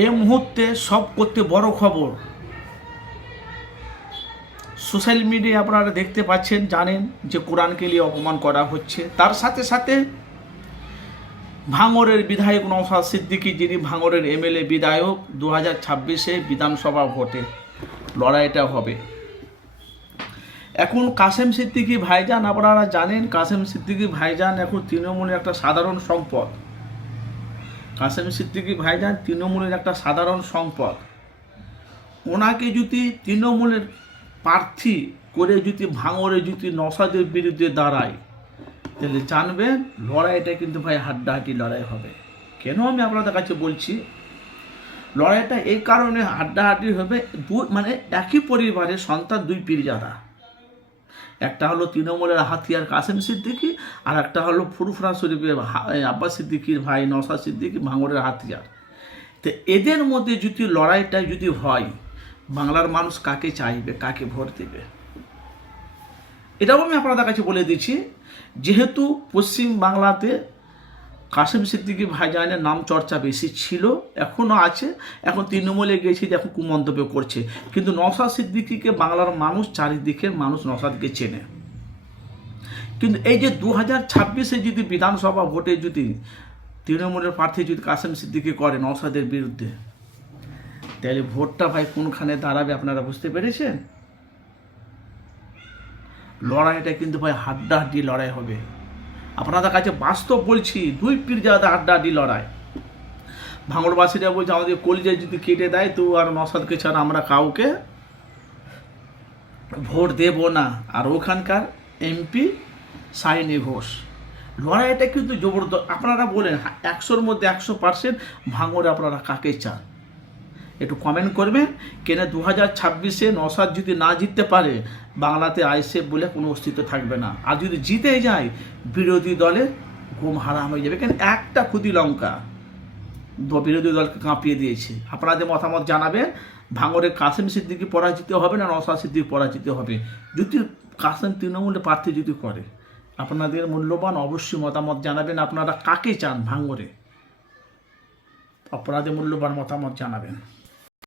এই মুহূর্তে সব করতে বড় খবর, সোশ্যাল মিডিয়ায় আপনারা দেখতে পাচ্ছেন, জানেন যে কোরআনকে নিয়ে অপমান করা হচ্ছে। তার সাথে সাথে ভাঙড়ের বিধায়ক নওশাদ সিদ্দিকী, যিনি ভাঙড়ের এমএলএ বিধায়ক, 2026-এ বিধানসভা ভোটে লড়াইটা হবে। এখন কাসেম সিদ্দিকী ভাইজান, আপনারা জানেন কাসেম সিদ্দিকী ভাইজান এখন তৃণমূলের একটা সাধারণ সম্পদ। কাসেম সিদ্দিকী ভাইজান তৃণমূলের একটা সাধারণ সম্পদ। ওনাকে যদি তৃণমূলের প্রার্থী করে যদি ভাঙড়ে যদি নওশাদের বিরুদ্ধে দাঁড়ায়, তাহলে জানবেন লড়াইটা কিন্তু ভাই হাড্ডাহাড্ডি লড়াই হবে। কেন আমি আপনাদের কাছে বলছি, লড়াইটা এই কারণে হাড্ডাহাড্ডি হবে, মানে একই পরিবারের সন্তান, দুই পীরজাদা। একটা হলো তৃণমূলের হাতিয়ার কাসেম সিদ্দিকী, আর একটা হলো ফুরফুরা শরীফের আব্বাস সিদ্দিকীর ভাই নওশাদ সিদ্দিকী, ভাঙড়ের হাতিয়ার। তো এদের মধ্যে যদি লড়াইটা যদি হয়, বাংলার মানুষ কাকে চাইবে, কাকে ভোট দেবে? এটাও আমি আপনাদের কাছে বলে দিচ্ছি। যেহেতু পশ্চিম বাংলাতে কাসেম সিদ্দিকী ভাইজানের নাম চর্চা বেশি ছিল, এখনও আছে, এখন তৃণমূলে গেছে যে এখন কুমন্তব্য করছে, কিন্তু নওশাদ সিদ্দিকীকে বাংলার মানুষ, চারিদিকের মানুষ নওশাদকে চেনে। কিন্তু এই যে 2026-এ যদি বিধানসভা ভোটে যদি তৃণমূলের প্রার্থী যদি কাসেম সিদ্দিকী করে নওশাদের বিরুদ্ধে, তাহলে ভোটটা ভাই কোনখানে দাঁড়াবে আপনারা বুঝতে পেরেছেন? লড়াইটা কিন্তু ভাই হাড্ডাহাড্ডি লড়াই হবে। আপনাদের কাছে বাস্তব বলছি, দুই পীরজাদা হাড্ডাহাড্ডি লড়াই। ভাঙড়বাসীরা বলছে আমাদের কলিজায় যদি কেটে দেয় তো আর নওশাদকে ছাড়া আমরা কাউকে ভোট দেব না। আর ওখানকার এমপি সাইনি ঘোষ, লড়াইটা কিন্তু জবরদস্ত। আপনারা বলেন 100-র মধ্যে 100% ভাঙড়ে আপনারা কাকে চান? একটু কমেন্ট করবেন। কেন 2026-এ নওশাদ যদি না জিততে পারে, বাংলাতে আইএসএফ বলে কোনো অস্তিত্ব থাকবে না। আর যদি জিতে যায়, বিরোধী দলের ঘুম হারাম হয়ে যাবে। কেন একটা ক্ষুদি লঙ্কা বিরোধী দলকে কাঁপিয়ে দিয়েছে। আপনাদের মতামত জানাবেন। ভাঙড়ে কাসেম সিদ্দিকী পরাজিত হবে না নওশাদ সিদ্দিকী পরাজিত হবে যদি কাসেম তৃণমূলের প্রার্থী যদি করে? আপনাদের মূল্যবান অবশ্যই মতামত জানাবেন। আপনারা কাকে চান ভাঙড়ে? আপনাদের মূল্যবান মতামত জানাবেন।